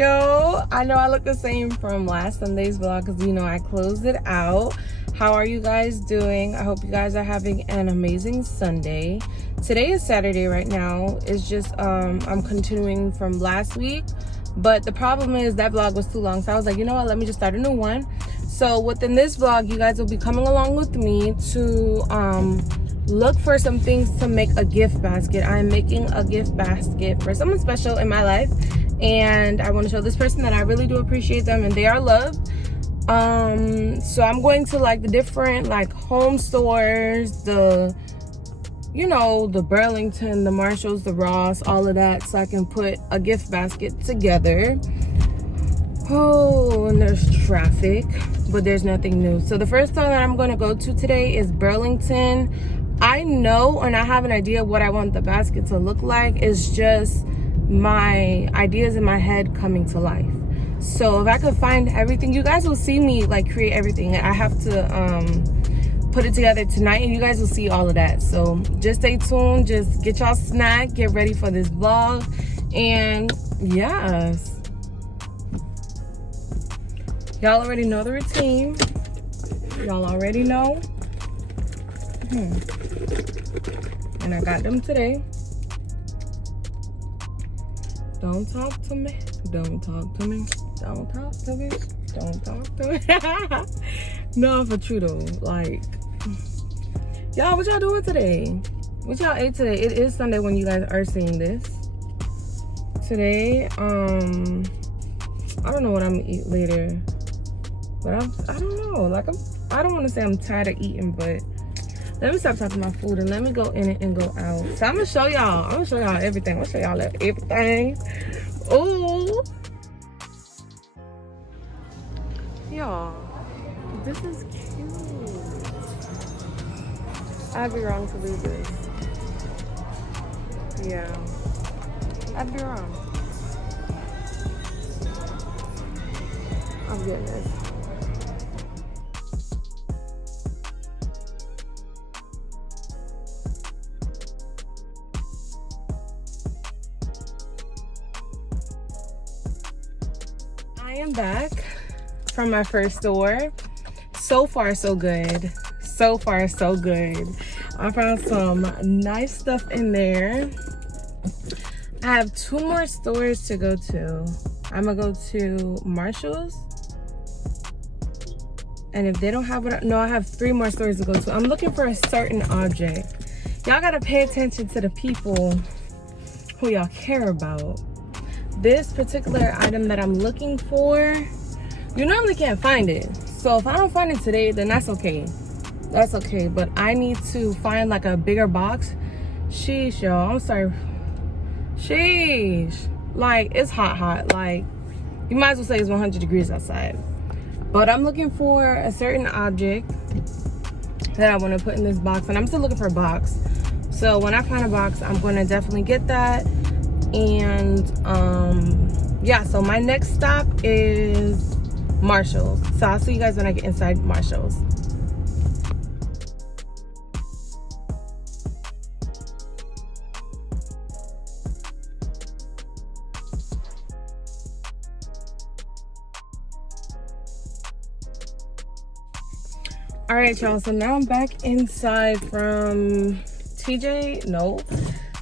Yo, I know I look the same from last Sunday's vlog because, you know, I closed it out. How are you guys doing? I hope you guys are having an amazing Sunday. Today is Saturday right now. It's just, I'm continuing from last week. But the problem is that vlog was too long. So I was like, you know what? Let me just start a new one. So within this vlog, you guys will be coming along with me to look for some things to make a gift basket. I'm making a gift basket for someone special in my life. And I want to show this person that I really do appreciate them and they are loved. So I'm going to like the different like home stores, the, you know, the Burlington, the Marshalls, the Ross, all of that, so I can put a gift basket together. Oh, and there's traffic, but there's nothing new. So the first store that I'm going to go to today is Burlington. I know and I have an idea what I want the basket to look like. It's just my ideas in my head coming to life. So if I could find everything, you guys will see me like create everything. I have to put it together tonight and you guys will see all of that. So just stay tuned, just get y'all snack, get ready for this vlog. And yes, y'all already know the routine. Y'all already know. And I got them today. Don't talk to me. Don't talk to me. Don't talk to me. Don't talk to me. No, for true though. Like, y'all, what y'all doing today? What y'all ate today? It is Sunday when you guys are seeing this. Today, I don't know what I'm gonna eat later. But I don't know. Like, I don't want to say I'm tired of eating, but let me stop talking about food and let me go in it and go out. So I'm gonna show y'all. I'm gonna show y'all everything. I'm gonna show y'all everything. Oh, y'all, this is cute. I'd be wrong to leave this. Yeah, I'd be wrong. I'm getting this. I am back from my first store. So far, so good. So far, so good. I found some nice stuff in there. I have 2 more stores to go to. I'm gonna go to Marshalls. And if they don't have it, no, I have 3 more stores to go to. I'm looking for a certain object. Y'all gotta pay attention to the people who y'all care about. This particular item that I'm looking for, you normally can't find it. So if I don't find it today, then that's okay. That's okay. But I need to find like a bigger box. Sheesh, y'all. I'm sorry. Sheesh. Like, it's hot. Like, you might as well say it's 100 degrees outside. But I'm looking for a certain object that I want to put in this box. And I'm still looking for a box. So when I find a box, I'm going to definitely get that. And yeah, so my next stop is Marshalls. So I'll see you guys when I get inside Marshalls. All right, y'all, so now I'm back inside from TJ. No,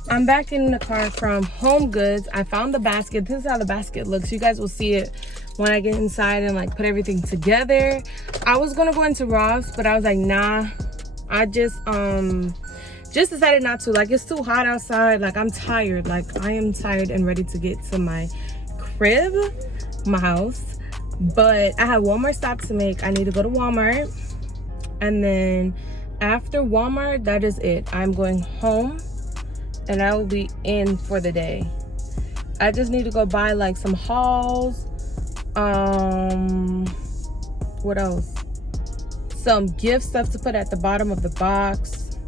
I'm back in the car from Home Goods. I found the basket. This is how the basket looks. You guys will see it when I get inside and like put everything together. I was gonna go into Ross, but I was like, nah. I just decided not to. Like, it's too hot outside. Like, I'm tired. Like, I am tired and ready to get to my crib, my house. But I have one more stop to make. I need to go to Walmart. And then after Walmart, that is it. I'm going home. And I will be in for the day. I just need to go buy like some hauls. What else? Some gift stuff to put at the bottom of the box.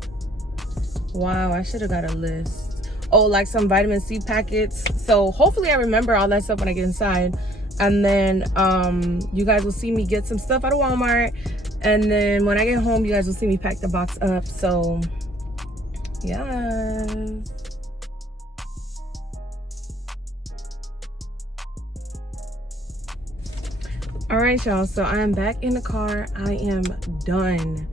Wow, I should have got a list. Oh, like some vitamin C packets. So hopefully I remember all that stuff when I get inside. And then you guys will see me get some stuff out of Walmart. And then when I get home, you guys will see me pack the box up. So yes. All right, y'all, so I am back in the car. I am done.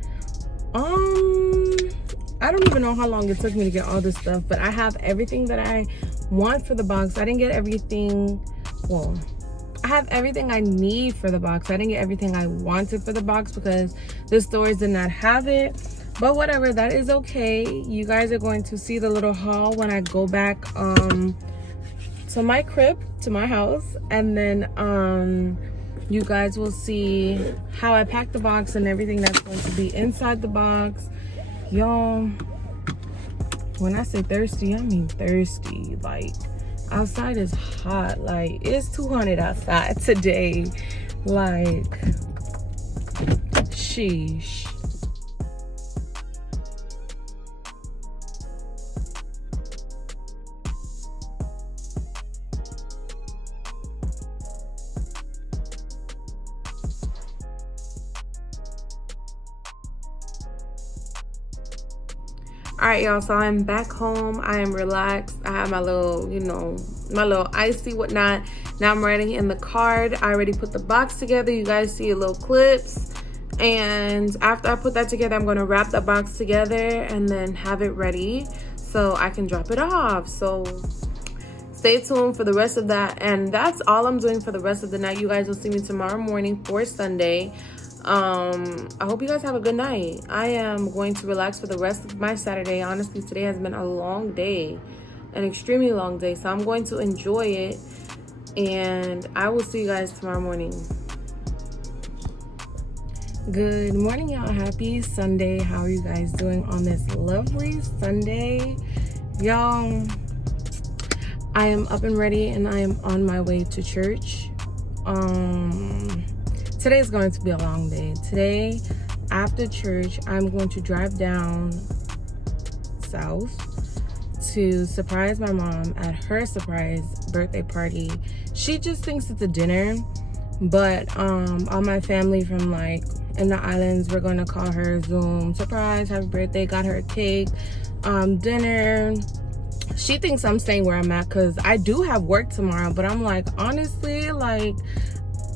I don't even know how long it took me to get all this stuff, but I have everything that I want for the box. I didn't get everything, well, I have everything I need for the box. I didn't get everything I wanted for the box because the stores did not have it. But whatever, that is okay. You guys are going to see the little haul when I go back to my crib, to my house, and then you guys will see how I pack the box and everything that's going to be inside the box. Y'all, when I say thirsty, I mean thirsty. Like, outside is hot. Like, it's 200 outside today. Like, sheesh. All right, y'all, so I'm back home. I am relaxed. I have my little, you know, my little icy whatnot. Now I'm writing in the card. I already put the box together. You guys see little clips. And after I put that together, I'm going to wrap the box together and then have it ready so I can drop it off. So stay tuned for the rest of that. And that's all I'm doing for the rest of the night. You guys will see me tomorrow morning for Sunday. I hope you guys have a good night. I am going to relax for the rest of my Saturday. Honestly, today has been a long day, an extremely long day, so I'm going to enjoy it, and I will see you guys tomorrow morning. Good morning, y'all. Happy Sunday. How are you guys doing on this lovely Sunday? Y'all, I am up and ready and I am on my way to church. Today is going to be a long day. Today, after church, I'm going to drive down south to surprise my mom at her surprise birthday party. She just thinks it's a dinner, but all my family from like in the islands, we're going to call her Zoom surprise, happy birthday, got her a cake, dinner. She thinks I'm staying where I'm at because I do have work tomorrow, but I'm like, honestly, like,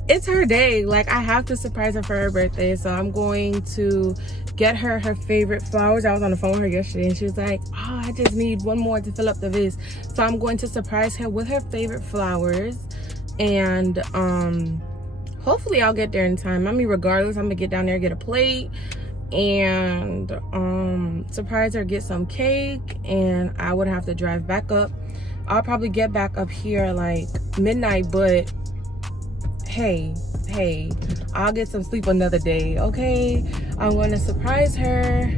it's her day. Like, I have to surprise her for her birthday, so I'm going to get her favorite flowers. I was on the phone with her yesterday and she was like, oh, I just need one more to fill up the vase. So I'm going to surprise her with her favorite flowers, and hopefully I'll get there in time. I mean, regardless, I'm gonna get down there, get a plate, and surprise her, get some cake, and I would have to drive back up. I'll probably get back up here like midnight, but hey, I'll get some sleep another day, okay? I'm going to surprise her,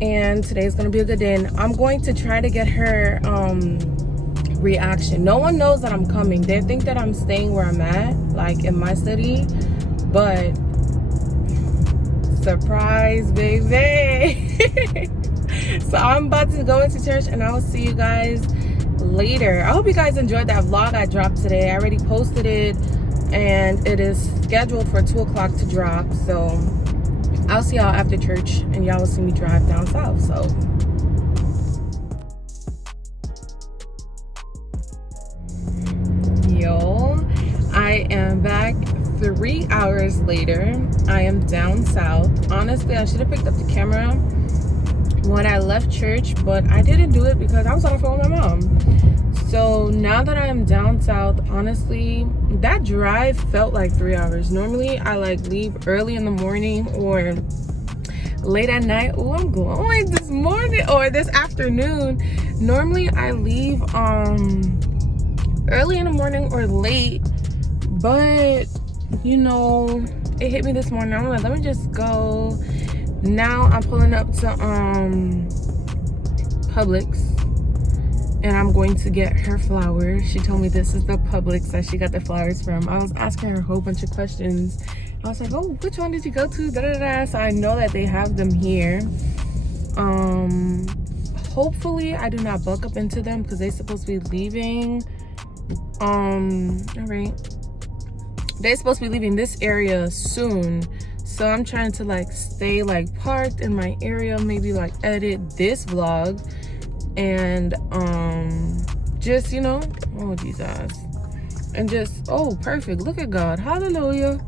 and today's going to be a good day, and I'm going to try to get her reaction. No one knows that I'm coming. They think that I'm staying where I'm at, like in my city, but surprise, baby. So I'm about to go into church, and I will see you guys later. I hope you guys enjoyed that vlog I dropped today. I already posted it, and it is scheduled for 2 o'clock to drop. So I'll see y'all after church, and y'all will see me drive down south. So yo, I am back 3 hours later. I am down south. Honestly, I should have picked up the camera when I left church, but I didn't do it because I was on the phone with my mom. So now that I am down south, honestly, that drive felt like 3 hours. Normally I like leave early in the morning or late at night. Oh, I'm glowing this morning or this afternoon. Normally I leave early in the morning or late, but you know, it hit me this morning. I'm like, let me just go. Now I'm pulling up to Publix, and I'm going to get her flowers. She told me this is the Publix that she got the flowers from. I was asking her a whole bunch of questions. I was like, oh, which one did you go to? Da, da, da. So I know that they have them here. Hopefully I do not buck up into them because they're supposed to be leaving. All right. They're supposed to be leaving this area soon. So I'm trying to like stay like parked in my area, maybe like edit this vlog, and just, you know, oh Jesus, and just, oh, perfect. Look at God. Hallelujah.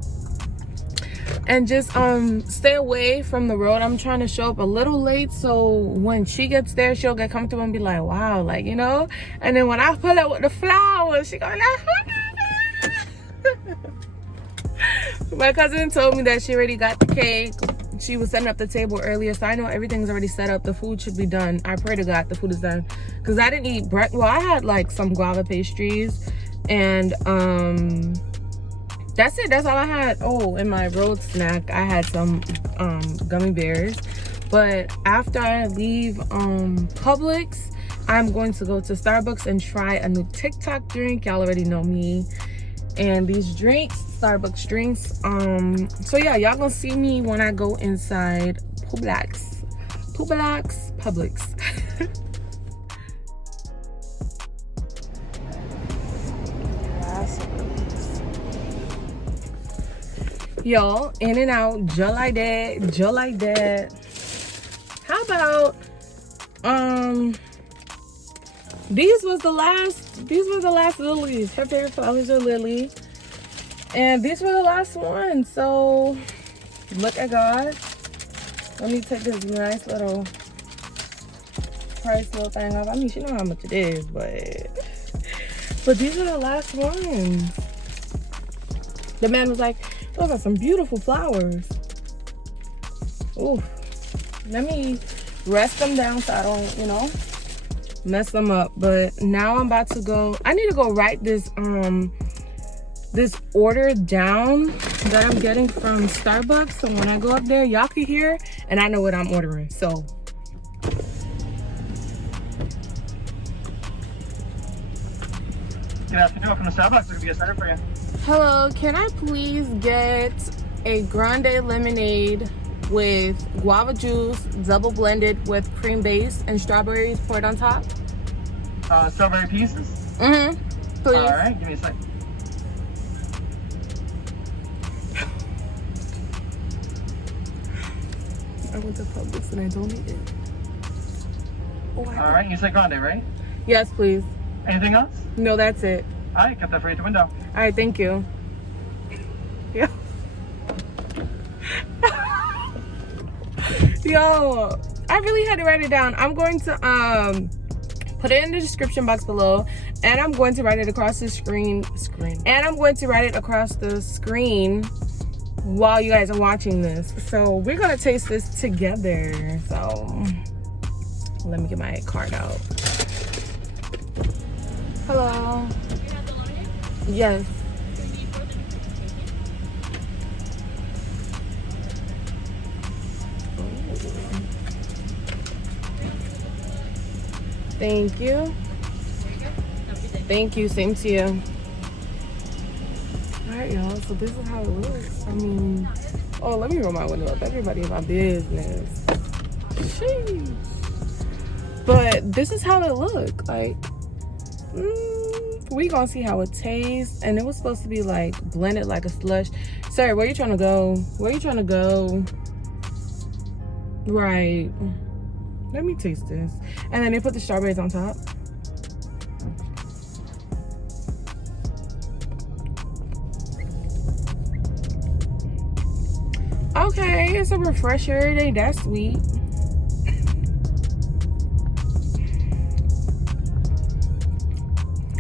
And just stay away from the road. I'm trying to show up a little late, so when she gets there, she'll get comfortable and be like, wow, like, you know. And then when I pull up with the flowers, she going like, my cousin told me that she already got the cake. She was setting up the table earlier, so I know everything's already set up. The food should be done. I pray to God the food is done, because I didn't eat breakfast. Well, I had like some guava pastries, and that's it. That's all I had. Oh, in my road snack, I had some gummy bears. But after I leave Publix, I'm going to go to Starbucks and try a new TikTok drink. Y'all already know me. And these drinks, Starbucks drinks. So yeah, y'all gonna see me when I go inside Publix. Y'all, in and out, just like that. How about these was the last lilies. Her favorite flowers are lily, and these were the last ones. So look at God. Let me take this nice little price little thing off. I mean, she know how much it is, but these are the last ones. The man was like, those are some beautiful flowers. Ooh, let me rest them down so I don't, you know, mess them up. But now I'm about to go. I need to go write this this order down that I'm getting from Starbucks, so when I go up there, y'all can hear and I know what I'm ordering. So good afternoon, from the Starbucks. We're gonna get started for you. hello, can I please get a grande lemonade with guava juice, double blended with cream base and strawberries poured on top? Strawberry pieces? Mm-hmm. Please. All right, give me a second. I went to Publix and I don't eat it. Oh, All right, you said grande, right? yes, please. Anything else? No, that's it. All right, got that for you at the window. All right, thank you. Yeah. Yo, I really had to write it down. I'm going to put it in the description box below, and I'm going to write it across the screen. And I'm going to write it across the screen while you guys are watching this. So we're gonna taste this together. So let me get my card out. Hello. Yes. Thank you. Thank you. Same to you. Alright, y'all. So this is how it looks. I mean, oh, let me roll my window up. Everybody in my business. Sheesh. But this is how it look. Like, we gonna see how it tastes. And it was supposed to be like blended like a slush. Sorry, where you trying to go? Where you trying to go? Right. Let me taste this. And then they put the strawberries on top. Okay, it's a refresher. It ain't that sweet.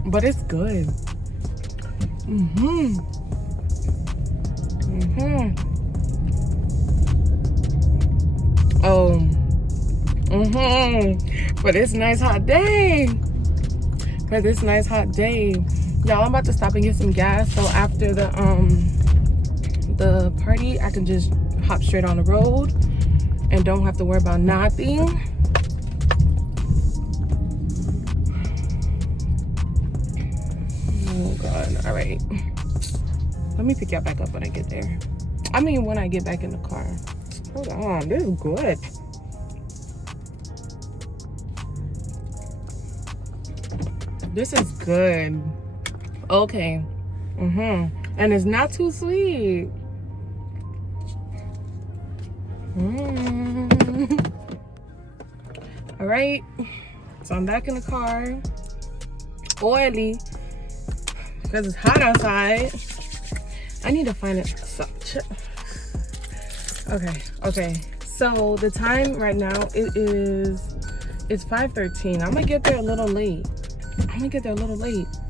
But it's good. Oh. For this nice hot day. Y'all, I'm about to stop and get some gas. So after the party, I can just hop straight on the road and don't have to worry about nothing. Oh God. All right. Let me pick y'all back up when I get there. I mean, when I get back in the car. Hold on. This is good. This is good. Okay. And it's not too sweet. All right. So I'm back in the car. Oily. because it's hot outside. I need to find it. Okay. So the time right now, it's 5:13. I'm gonna get there a little late.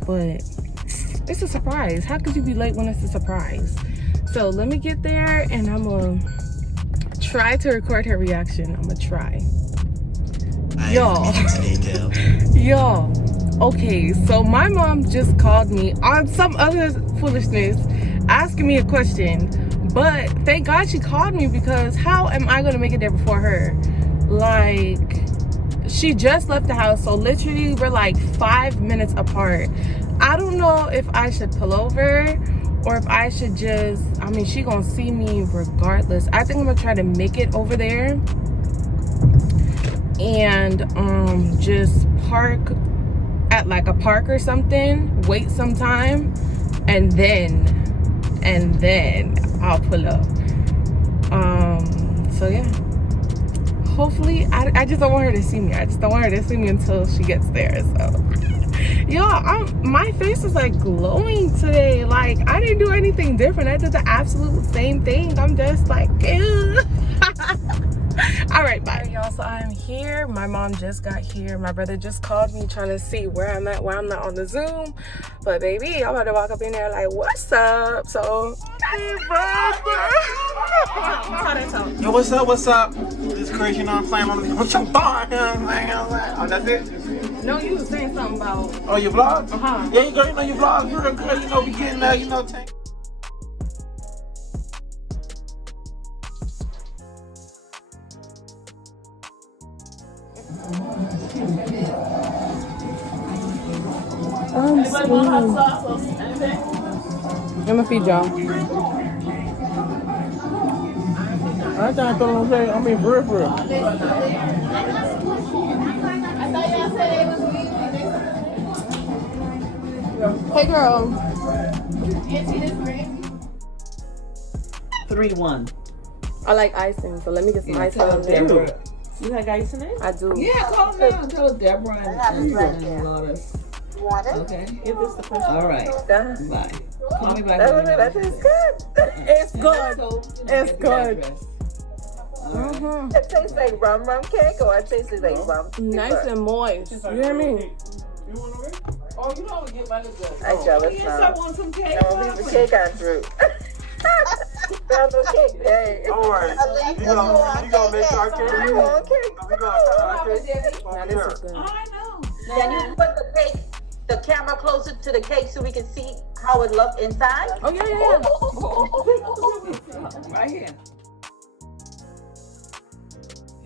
But it's a surprise. How could you be late when it's a surprise? So let me get there and I'm gonna try to record her reaction. I'm gonna try. Y'all. Okay, so my mom just called me on some other foolishness, asking me a question. But thank God she called me, because how am I gonna make it there before her? Like, she just left the house, so literally we're like 5 minutes apart. I don't know if I should pull over or if I should just, I mean, she gonna see me regardless. I think I'm gonna try to make it over there and just park at like a park or something, wait some time, and then I'll pull up. So yeah, hopefully, I just don't want her to see me. I just don't want her to see me until she gets there. So y'all, my face is like glowing today. Like, I didn't do anything different. I did the absolute same thing. I'm just like, ew. All right, bye. Y'all, so I'm here. My mom just got here. My brother just called me trying to see where I'm at, why I'm not on the Zoom. But baby, I'm about to walk up in there like, what's up? So, hey, brother. Yo, what's up? This crazy, you know what I'm saying? I'm some bar, you know what I'm saying? Oh, that's it? No, you was saying something about... Oh, your vlogs? Uh-huh. Yeah, you know your vlogs real good. You know, we getting there, you know, tank. I'm gonna feed y'all. I thought I'm saying, I mean, for real. Hey, girl. 3-1. I like icing, so let me get some icing on there. Deborah. You like icing it? I do. Yeah, call them now. Tell Deborah and Lotta. Okay. Give this the person. All right. Bye. Call me back. That is good. It's good. It's good. It tastes like rum cake, or it tastes like rum. Nice and moist. You hear me? Oh, you know we get my good. I jealous Yes, now. I want some cake. No, leave the cake on Drew. There's no cake, hey. Don't worry. You gonna make our cake? I want cake. We gonna cut our cake. Now this is good. Oh, I know. Can you put the camera closer to the cake so we can see how it looks inside? Oh yeah. Right here.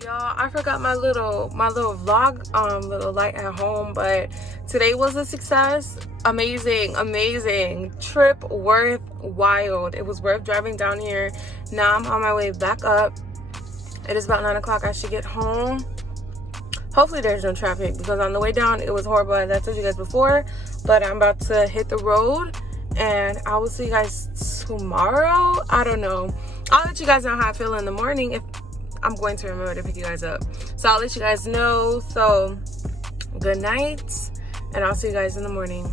Y'all, I forgot my little vlog little light at home, but today was a success. Amazing trip, worth wild. It was worth driving down here. Now I'm on my way back up. It is about 9 o'clock. I should get home. Hopefully there's no traffic, because on the way down it was horrible, as I told you guys before. But I'm about to hit the road and I will see you guys tomorrow. I don't know. I'll let you guys know how I feel in the morning, if I'm going to remember to pick you guys up. So I'll let you guys know. So good night, and I'll see you guys in the morning.